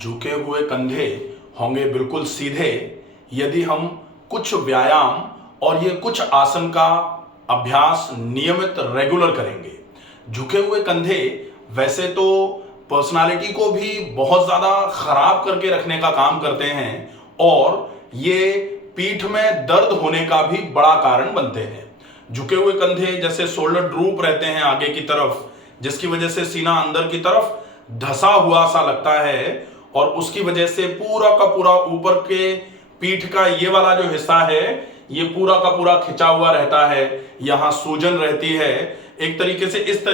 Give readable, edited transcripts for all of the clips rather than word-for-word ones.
झुके हुए कंधे होंगे बिल्कुल सीधे यदि हम कुछ व्यायाम और ये कुछ आसन का अभ्यास नियमित रेगुलर करेंगे। झुके हुए कंधे वैसे तो पर्सनालिटी को भी बहुत ज़्यादा खराब करके रखने का काम करते हैं और ये पीठ में दर्द होने का भी बड़ा कारण बनते हैं। झुके हुए कंधे जैसे शोल्डर ड्रूप रहते हैं आगे की तरफ, जिसकी वजह से सीना अंदर की तरफ धसा हुआ सा लगता है और उसकी वजह से पूरा का पूरा ऊपर के पीठ का ये वाला जो हिस्सा है ये पूरा का पूरा खिंचा हुआ रहता है, यहां सूजन रहती है। एक तरीके से इस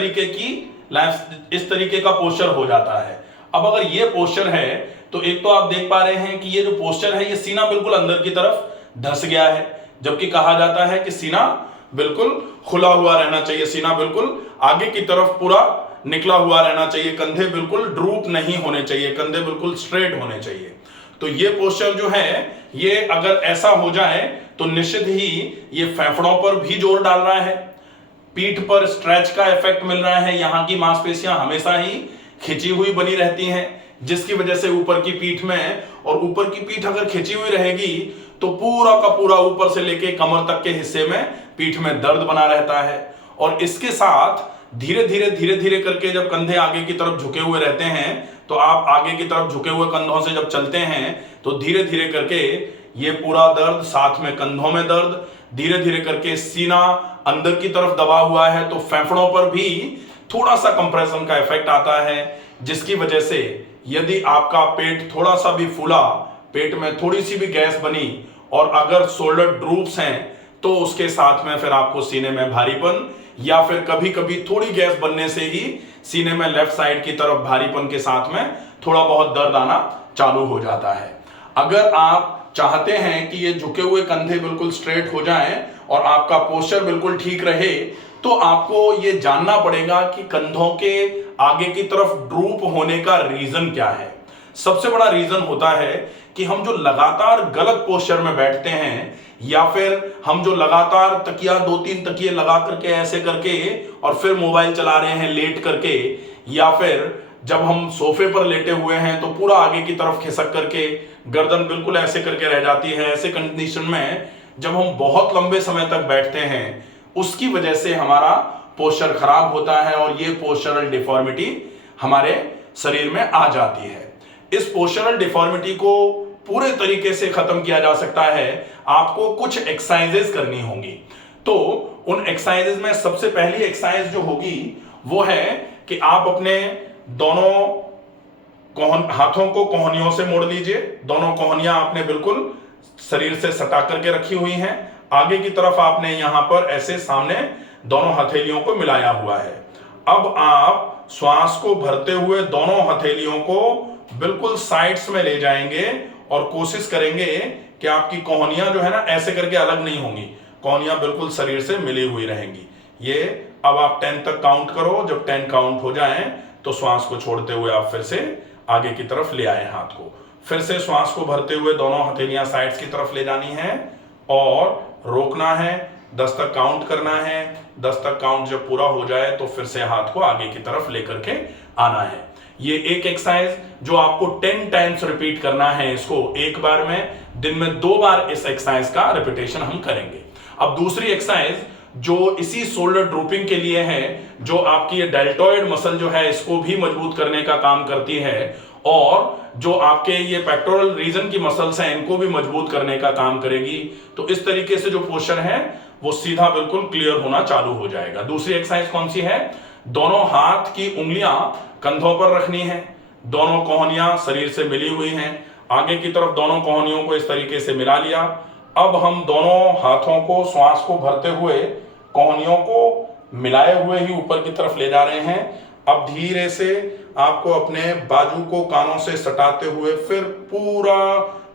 तरीके का पोस्चर हो जाता है। अब अगर ये पोस्चर है तो एक तो आप देख पा रहे हैं कि ये जो पोस्चर है ये सीना बिल्कुल अंदर की तरफ धस गया है, जबकि कहा जाता है कि सीना बिल्कुल खुला हुआ रहना चाहिए, सीना बिल्कुल आगे की तरफ पूरा निकला हुआ रहना चाहिए, कंधे बिल्कुल ड्रूप नहीं होने चाहिए, कंधे बिल्कुल स्ट्रेट होने चाहिए। तो ये पोस्चर जो है ये अगर ऐसा हो जाए तो निश्चित ही ये फेफड़ों पर भी जोर डाल रहा है, पीठ पर स्ट्रेच का इफेक्ट मिल रहा है, यहां की मांसपेशियां हमेशा ही खिंची हुई बनी रहती हैं, जिसकी वजह से ऊपर की पीठ में, और ऊपर की पीठ अगर खिंची हुई रहेगी तो पूरा का पूरा ऊपर से लेके कमर तक के हिस्से में पीठ में दर्द बना रहता है। और इसके साथ धीरे धीरे करके जब कंधे आगे की तरफ झुके हुए रहते हैं तो आप आगे की तरफ झुके हुए कंधों से जब चलते हैं तो धीरे धीरे करके ये पूरा दर्द, साथ में कंधों में दर्द, धीरे धीरे करके सीना अंदर की तरफ दबा हुआ है तो फेफड़ों पर भी थोड़ा सा कंप्रेशन का इफेक्ट आता है, जिसकी वजह से यदि आपका पेट थोड़ा सा भी फूला, पेट में थोड़ी सी भी गैस बनी और अगर शोल्डर ड्रूप्स हैं तो उसके साथ में फिर आपको सीने में भारीपन या फिर कभी कभी थोड़ी गैस बनने से ही सीने में लेफ्ट साइड की तरफ भारीपन के साथ में थोड़ा बहुत दर्द आना चालू हो जाता है। अगर आप चाहते हैं कि ये झुके हुए कंधे बिल्कुल स्ट्रेट हो जाएं और आपका पोस्चर बिल्कुल ठीक रहे तो आपको ये जानना पड़ेगा कि कंधों के आगे की तरफ ड्रूप होने का रीजन क्या है। सबसे बड़ा रीजन होता है कि हम जो लगातार गलत पोस्चर में बैठते हैं या फिर हम जो लगातार तकिया, 2-3 तकिए लगा करके ऐसे करके और फिर मोबाइल चला रहे हैं लेट करके, या फिर जब हम सोफे पर लेटे हुए हैं तो पूरा आगे की तरफ खिसक करके गर्दन बिल्कुल ऐसे करके रह जाती है। ऐसे कंडीशन में जब हम बहुत लंबे समय तक बैठते हैं उसकी वजह से हमारा पोस्चर खराब होता है और ये पोस्चरल डिफॉर्मिटी हमारे शरीर में आ जाती है। इस पोस्चरल डिफॉर्मिटी को पूरे तरीके से खत्म किया जा सकता है। आपको कुछ एक्सरसाइजेस करनी होंगी। तो उन एक्सरसाइजेस में सबसे पहली एक्सरसाइज जो होगी वो है कि आप अपने दोनों हाथों को कोहनियों से मोड़ लीजिए। दोनों कोहनियां आपने बिल्कुल शरीर से सटा करके रखी हुई हैं। आगे की तरफ आपने यहां पर ऐसे सामने दोनों हथेलियों को मिलाया हुआ है। अब आप श्वास को भरते हुए दोनों हथेलियों को बिल्कुल साइड्स में ले जाएंगे और कोशिश करेंगे कि आपकी कोहनियां जो है ना ऐसे करके अलग नहीं होंगी, कोहनियां बिल्कुल शरीर से मिली हुई रहेंगी। ये अब आप 10 तक काउंट करो। जब 10 काउंट हो जाए तो श्वास को छोड़ते हुए आप फिर से आगे की तरफ ले आए हाथ को। फिर से श्वास को भरते हुए दोनों हथेलियां साइड्स की तरफ ले जानी है और रोकना है। 10 तक काउंट करना है। 10 तक काउंट जब पूरा हो जाए तो फिर से हाथ को आगे की तरफ लेकर के आना है। ये एक एक्सरसाइज जो आपको 10 टाइम्स रिपीट करना है। इसको एक बार में दिन में 2 बार इस एक्सरसाइज का रिपीटेशन हम करेंगे। अब दूसरी एक्सरसाइज जो इसी शोल्डर ड्रूपिंग के लिए है, जो आपकी ये डेल्टॉइड मसल जो है इसको भी मजबूत करने का काम करती है और जो आपके ये पेक्टोरल रीजन की मसल्स हैं इनको भी मजबूत करने का काम करेगी। तो इस तरीके से जो पोस्चर है वो सीधा बिल्कुल क्लियर होना चालू हो जाएगा। दूसरी एक्सरसाइज कौन सी है? दोनों हाथ की उंगलियां कंधों पर रखनी है। दोनों कोहनियां शरीर से मिली हुई हैं। आगे की तरफ दोनों कोहनियों को इस तरीके से मिला लिया। अब हम दोनों हाथों को श्वास को भरते हुए कोहनियों को मिलाए हुए ही ऊपर की तरफ ले जा रहे हैं। अब धीरे से आपको अपने बाजू को कानों से सटाते हुए फिर पूरा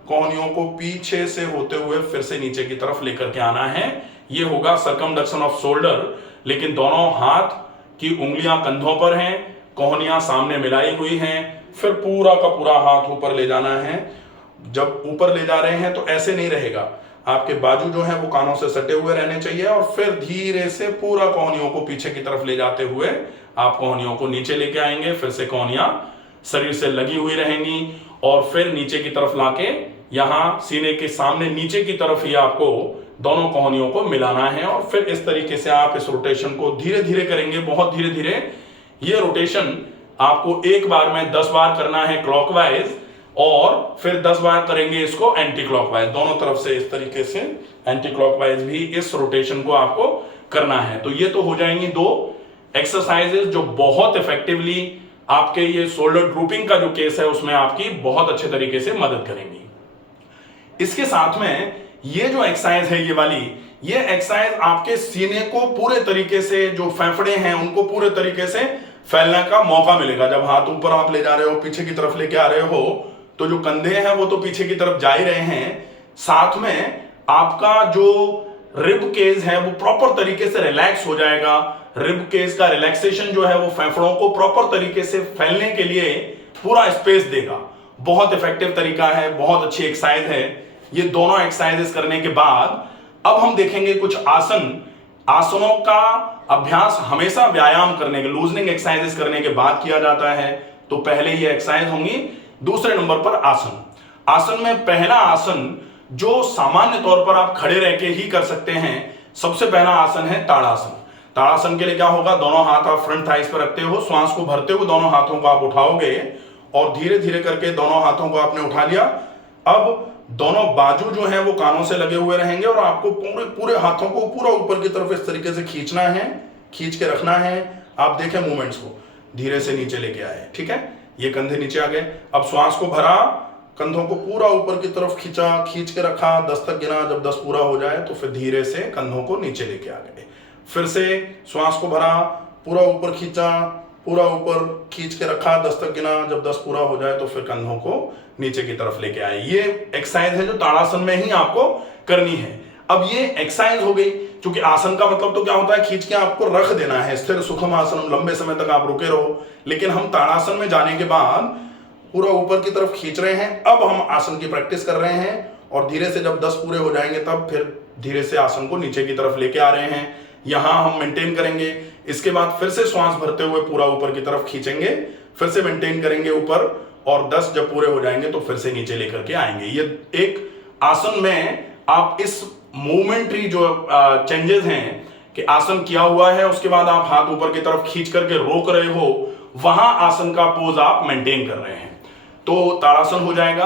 कोहनियों को पीछे से होते हुए फिर से नीचे की तरफ लेकर के आना है। ये होगा सर्कमडक्शन ऑफ शोल्डर, लेकिन दोनों हाथ की उंगलियां कंधों पर हैं, कोहनियां सामने मिलाई हुई हैं। फिर पूरा का पूरा हाथ ऊपर ले जाना है। जब ऊपर ले जा रहे हैं तो ऐसे नहीं रहेगा, आपके बाजू जो है वो कानों से सटे हुए रहने चाहिए और फिर धीरे से पूरा कोहनियों को पीछे की तरफ ले जाते हुए आप कोहनियों को नीचे लेके आएंगे। फिर से कोहनियां शरीर से लगी हुई रहेंगी और फिर नीचे की तरफ लाके यहां सीने के सामने नीचे की तरफ ही आपको दोनों कोहनियों को मिलाना है और फिर इस तरीके से आप इस रोटेशन को धीरे धीरे करेंगे, बहुत धीरे धीरे। ये रोटेशन आपको एक बार में 10 बार करना है क्लॉकवाइज और फिर 10 बार करेंगे इसको एंटी क्लॉकवाइज, दोनों तरफ से इस तरीके से एंटी क्लॉकवाइज भी इस रोटेशन को आपको करना है। तो ये तो हो जाएंगी 2 एक्सरसाइजेस जो बहुत इफेक्टिवली आपके ये शोल्डर ड्रूपिंग का जो केस है उसमें आपकी बहुत अच्छे तरीके से मदद करेंगी। इसके साथ में ये जो एक्सरसाइज है ये वाली, ये एक्सरसाइज आपके सीने को पूरे तरीके से, जो फेफड़े हैं उनको पूरे तरीके से फैलने का मौका मिलेगा। जब हाथ ऊपर आप ले जा रहे हो, पीछे की तरफ लेके आ रहे हो, तो जो कंधे हैं वो तो पीछे की तरफ जा ही रहे हैं, साथ में आपका जो रिब केज है वो प्रॉपर तरीके से रिलैक्स हो जाएगा। रिब केज का रिलैक्सेशन जो है वो फेफड़ों को प्रॉपर तरीके से फैलने के लिए पूरा स्पेस देगा। बहुत इफेक्टिव तरीका है, बहुत अच्छी एक्सरसाइज है। ये दोनों एक्सरसाइजेस करने के बाद अब हम देखेंगे कुछ आसनों का अभ्यास हमेशा व्यायाम करने के, लूजनिंग एक्सरसाइजेस करने के बाद किया जाता है। तो पहले ये एक्सरसाइज होंगी। दूसरे नंबर पर आसन में पहला आसन जो सामान्य तौर पर आप खड़े रह के ही कर सकते हैं, सबसे पहला आसन है ताड़ासन। ताड़ासन के लिए क्या होगा, दोनों हाथ आप फ्रंट थाइस पर रखते हो, श्वास को भरते हुए दोनों हाथों को आप उठाओगे और धीरे धीरे करके दोनों हाथों को आपने उठा लिया। अब दोनों बाजू जो हैं वो कानों से लगे हुए रहेंगे और आपको पूरे हाथों को पूरा ऊपर की तरफ इस तरीके से खींचना है, खींच के रखना है। आप देखें मूवमेंट्स को, धीरे से नीचे लेके आए, ठीक है। ये कंधे नीचे आ गए। अब श्वास को भरा, कंधों को पूरा ऊपर की तरफ खींचा, खींच के रखा, 10 तक गिना। जब 10 पूरा हो जाए तो फिर धीरे से कंधों को नीचे लेके आ गए। फिर से श्वास को भरा, पूरा ऊपर खींचा, पूरा ऊपर खींच के रखा, 10 तक गिना। जब 10 पूरा हो जाए तो फिर कंधों को नीचे की तरफ लेके आए। ये एक्सरसाइज है जो ताड़ासन में ही आपको करनी है। अब ये एक्सरसाइज हो गई, क्योंकि आसन का मतलब तो क्या होता है, खींच के आपको रख देना है। स्थिर सुखम आसन, लंबे समय तक आप रुके रहो। लेकिन हम ताड़ासन में जाने के बाद पूरा ऊपर की तरफ खींच रहे हैं। अब हम आसन की प्रैक्टिस कर रहे हैं और धीरे से जब 10 पूरे हो जाएंगे तब फिर धीरे से आसन को नीचे की तरफ लेके आ रहे हैं। यहां हम मेंटेन करेंगे। इसके बाद फिर से श्वास भरते हुए पूरा ऊपर की तरफ खींचेंगे, फिर से मेंटेन करेंगे ऊपर, और 10 जब पूरे हो जाएंगे तो फिर से नीचे लेकर के आएंगे। ये एक आसन में आप इस मूवमेंट्री जो चेंजेस हैं कि आसन किया हुआ है, उसके बाद आप हाथ ऊपर की तरफ खींच करके रोक रहे हो, वहां आसन का पोज आप मेंटेन कर रहे हैं, तो ताड़ासन हो जाएगा।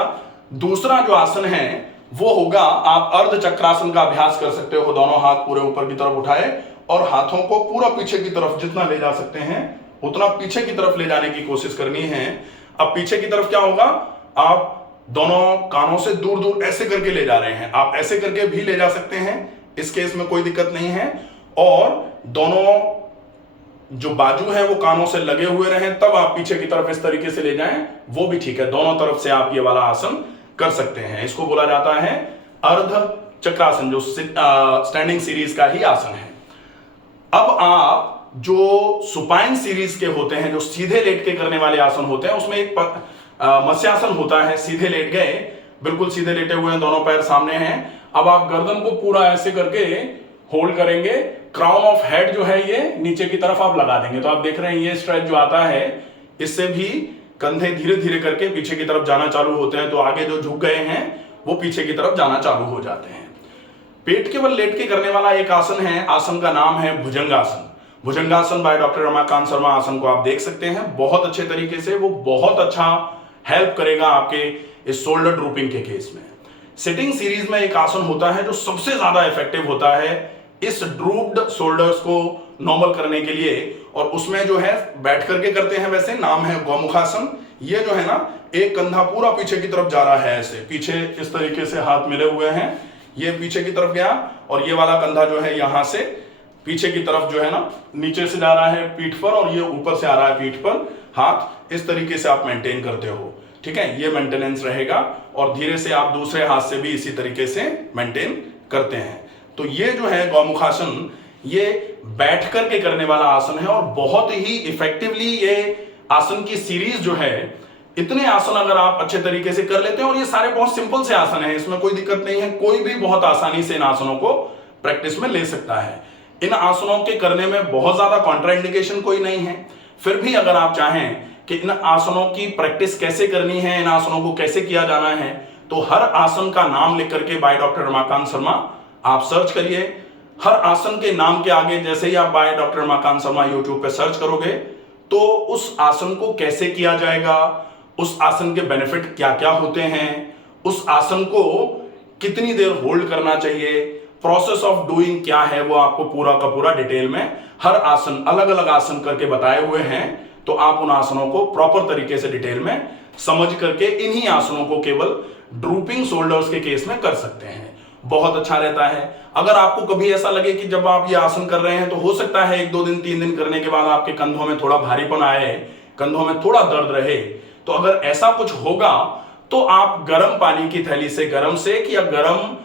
दूसरा जो आसन है वो होगा, आप अर्ध चक्रासन का अभ्यास कर सकते हो। दोनों हाथ पूरे ऊपर की तरफ उठाए और हाथों को पूरा पीछे की तरफ जितना ले जा सकते हैं उतना पीछे की तरफ ले जाने की कोशिश करनी है। अब पीछे की तरफ क्या होगा, आप दोनों कानों से दूर दूर ऐसे करके ले जा रहे हैं। आप ऐसे करके भी ले जा सकते हैं, इस केस में कोई दिक्कत नहीं है। और दोनों जो बाजू है वो कानों से लगे हुए रहें, तब आप पीछे की तरफ इस तरीके से ले जाएं, वो भी ठीक है। दोनों तरफ से आप ये वाला आसन कर सकते हैं। इसको बोला जाता है अर्ध चक्रासन, जो स्टैंडिंग सीरीज का ही आसन है। अब आप जो सुपाइन सीरीज के होते हैं, जो सीधे लेट के करने वाले आसन होते हैं, उसमें एक मत्स्यासन होता है। सीधे लेट गए, बिल्कुल सीधे लेटे हुए हैं, दोनों पैर सामने हैं। अब आप गर्दन को पूरा ऐसे करके होल्ड करेंगे। क्राउन ऑफ हेड जो है ये नीचे की तरफ आप लगा देंगे। तो आप देख रहे हैं ये स्ट्रेच जो आता है, इससे भी कंधे धीरे धीरे करके पीछे की तरफ जाना चालू होते हैं। तो आगे जो झुक गए हैं वो पीछे की तरफ जाना चालू हो जाते हैं। पेट के बल लेट के करने वाला एक आसन है, आसन का नाम है भुजंगासन। भुजंगासन बाय डॉक्टर रमाकांत शर्मा आसन को आप देख सकते हैं बहुत अच्छे तरीके से। वो बहुत अच्छा हेल्प करेगा आपके इस शोल्डर ड्रूपिंग के केस में। सिटिंग सीरीज में एक आसन होता है जो सबसे ज्यादा इफेक्टिव होता है इस ड्रूप्ड शोल्डर्स को नॉर्मल करने के लिए, और उसमें जो है बैठ करके करते हैं, वैसे नाम है गौमुखासन। ये जो है ना, एक कंधा पूरा पीछे की तरफ जा रहा है, ऐसे पीछे इस तरीके से हाथ मिले हुए हैं, ये पीछे की तरफ गया, और ये वाला कंधा जो है यहां से पीछे की तरफ जो है ना, नीचे से जा रहा है पीठ पर, और ये ऊपर से आ रहा है पीठ पर। हाथ इस तरीके से आप मेंटेन करते हो, ठीक है, ये मेंटेनेंस रहेगा। और धीरे से आप दूसरे हाथ से भी इसी तरीके से मेंटेन करते हैं। तो ये जो है गौमुखासन, ये बैठ करके करने वाला आसन है, और बहुत ही इफेक्टिवली ये आसन की सीरीज जो है, इतने आसन अगर आप अच्छे तरीके से कर लेते हैं, और ये सारे बहुत सिंपल से आसन है, इसमें कोई दिक्कत नहीं है, कोई भी बहुत आसानी से इन आसनों को प्रैक्टिस में ले सकता है। इन आसनों के करने में बहुत ज्यादा कॉन्ट्राइंडिकेशन कोई नहीं है। फिर भी अगर आप चाहें कि इन आसनों की प्रैक्टिस कैसे करनी है, इन आसनों को कैसे किया जाना है, तो हर आसन का नाम लिख करके बाय डॉक्टर रमाकांत शर्मा आप सर्च करिए। हर आसन के नाम के आगे जैसे ही आप by doctor Ramakant Sharma YouTube पे सर्च करोगे तो उस आसन को कैसे किया जाएगा, उस आसन के बेनिफिट क्या क्या होते हैं, उस आसन को कितनी देर होल्ड करना चाहिए, प्रोसेस ऑफ डूइंग क्या है, वो आपको पूरा का पूरा डिटेल में हर आसन अलग अलग आसन करके बताए हुए हैं। तो आप उन आसनों को प्रॉपर तरीके से डिटेल में समझ करके इन्हीं आसनों को केवल ड्रूपिंग शोल्डर्स के केस में कर सकते हैं। बहुत अच्छा रहता है। अगर आपको कभी ऐसा लगे कि जब आप ये आसन कर रहे हैं तो हो सकता है 1-2 दिन 3 दिन करने के बाद आपके कंधों में थोड़ा भारीपन आए, कंधों में थोड़ा दर्द रहे, तो अगर ऐसा कुछ होगा तो आप गर्म पानी की थैली से गर्म सेक या गर्म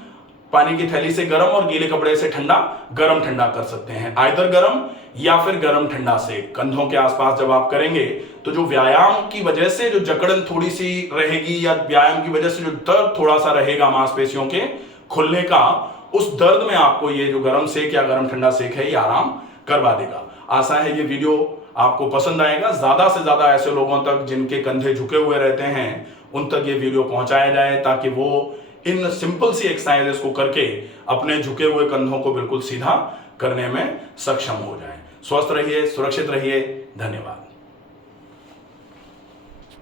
पानी की थैली से गर्म और गीले कपड़े से ठंडा गर्म ठंडा कर सकते हैं। आइदर गर्म या फिर गर्म ठंडा से कंधों के आसपास जब आप करेंगे तो जो व्यायाम की वजह से जो जकड़न थोड़ी सी रहेगी या व्यायाम की वजह से जो दर्द थोड़ा सा रहेगा मांसपेशियों के खुलने का, उस दर्द में आपको ये जो गर्म सेक या गर्म ठंडा सेक है ये आराम करवा देगा। आशा है ये वीडियो आपको पसंद आएगा। ज्यादा से ज्यादा ऐसे लोगों तक जिनके कंधे झुके हुए रहते हैं उन तक ये वीडियो पहुंचाया जाए ताकि वो इन सिंपल सी एक्सरसाइजेस को करके अपने झुके हुए कंधों को बिल्कुल सीधा करने में सक्षम हो जाएं। स्वस्थ रहिए, सुरक्षित रहिए। धन्यवाद।